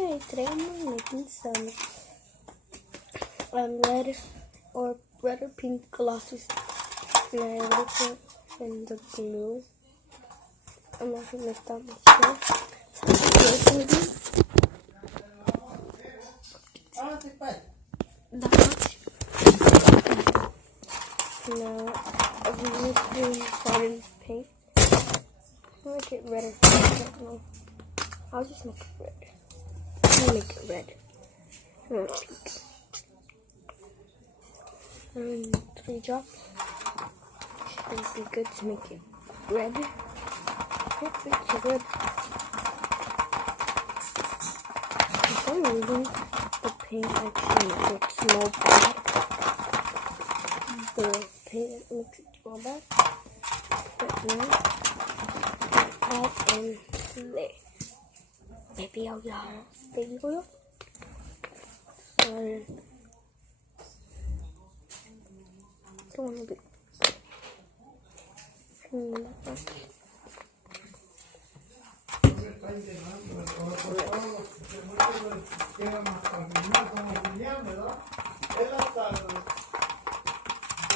Okay, today I'm making some red or pink glosses, and I looked it in the glue. I'm not gonna make that much more. That much. Now I'm mixing fountain paint. I'll make it redder. I don't know. I'll just make it red. I'll make it red. Not pink. And 3 drops. Should be good to make it red. Yep, it's red. For some reason, the paint actually makes it smell bad. The paint makes it smell bad. But now, add in clay. Baby oil. Sorry. Don't want to be.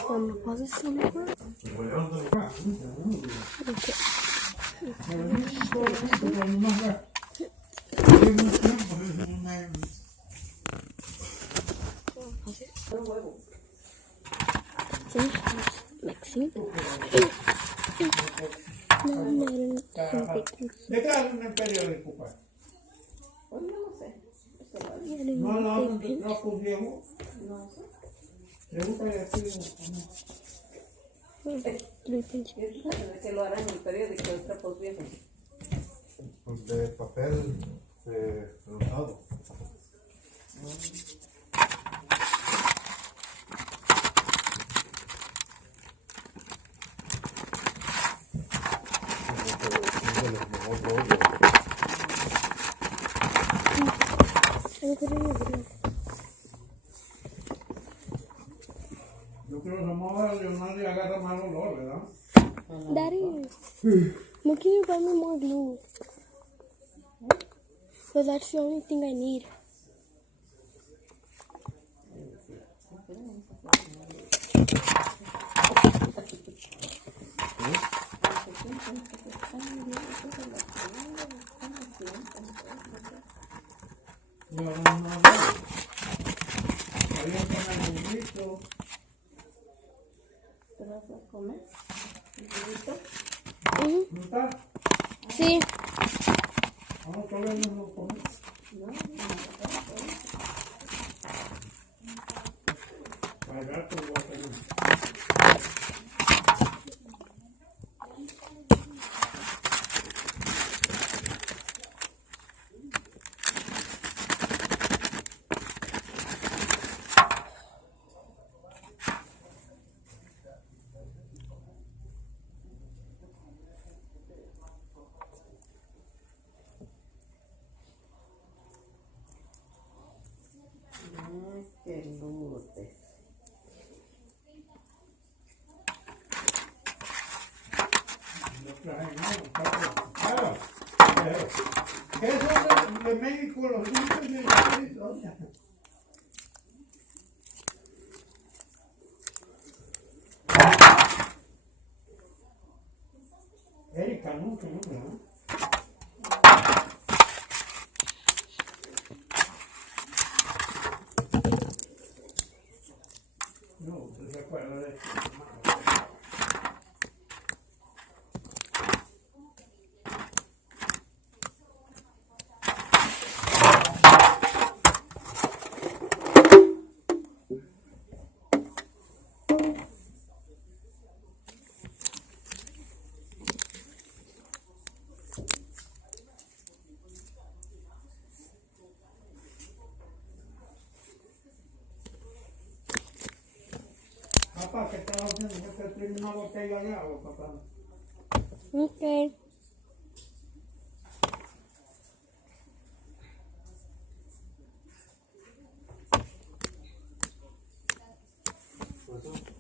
Vamos a posicionar. Mixing. ¿De qué es un periódico? Pues no sé. No pusimos. No sé. Pregúntale aquí. Que lo harán en el periódico de trapos viejos. De papel rosado. Yo creo que Ramón Leonardo agarra mal olor, ¿verdad? Daddy, when can you buy me more glue? Because that's the only thing I need. No. Había que poner un grito. ¿Te vas a comer? ¿Un poquito? ¿No está? Sí. Vamos, todavía no lo comemos. Al gato lo voy a tener. Qué luces. Eso de México, los dulces de doña. Erika, nunca, ¿no? No, se acuerda de eso. Papá, ¿qué estaba haciendo? Yo te traí una botella de agua, papá. Okay. Pues